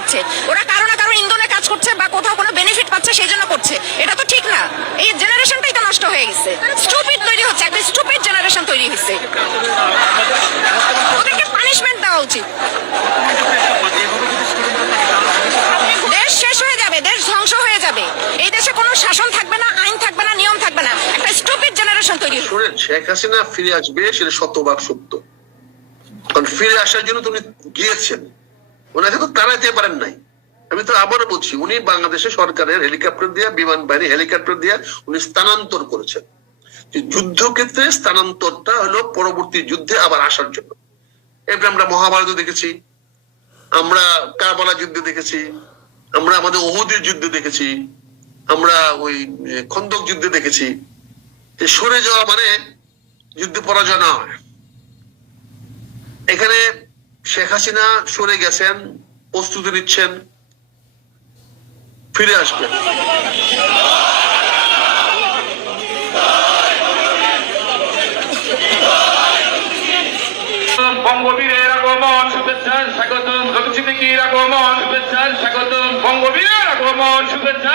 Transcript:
করছে, ওরা কারো না কারো ইন্ধনে কাজ করছে বা কোথাও কোনো বেনিফিট পাচ্ছে সেই জন্য করছে। এটা তো ঠিক না, এই জেনারেশনটাই তো নষ্ট হয়ে গেছে, স্টুপিড তৈরি হচ্ছে, একটা স্টুপিড জেনারেশন তৈরি হয়েছে। ওদেরকে পানিশমেন্ট দেওয়া উচিত। দেশ শেষ হয়ে যাবে, দেশ ধ্বংস হয়ে যাবে, এই দেশে কোনো শাসন থাকবে না, আইন থাকবে না, নিয়ম থাকবে না, একটা স্টুপিড জেনারেশন তৈরি হবে। শুনেন, শেখ হাসিনা ফিরে আসবে সেটা শতভাগ সত্য, কারণ ফিরে আসার জন্য তুমি গিয়েছেন, ওনাকে তো তাড়াইতে পারেন নাই। আমি তো আবারও বলছি, উনি বাংলাদেশের সরকারের হেলিকপ্টার দিয়ে, বিমান বাহিনী হেলিকপ্টার দিয়ে উনি স্থানান্তর করেছেন। যুদ্ধক্ষেত্রে স্থানান্তরটা হলো পরবর্তী যুদ্ধে আবার আসার জন্য। এরপরে আমরা মহাভারত দেখেছি, আমরা কারবালা যুদ্ধে দেখেছি, আমরা আমাদের ওহুদের যুদ্ধে দেখেছি, আমরা ওই খন্দক যুদ্ধে দেখেছি। সরে যাওয়া মানে যুদ্ধে পরাজয় না হয়। এখানে শেখ হাসিনা সরে গেছেন, প্রস্তুতি নিচ্ছেন, ফিরে আসবেন। বঙ্গবীরের আগমন, শুভেচ্ছা স্বাগতম। গগনচিন্তিকির আগমন, শুভেচ্ছা স্বাগতম। বঙ্গবীরের আগমন, শুভেচ্ছা।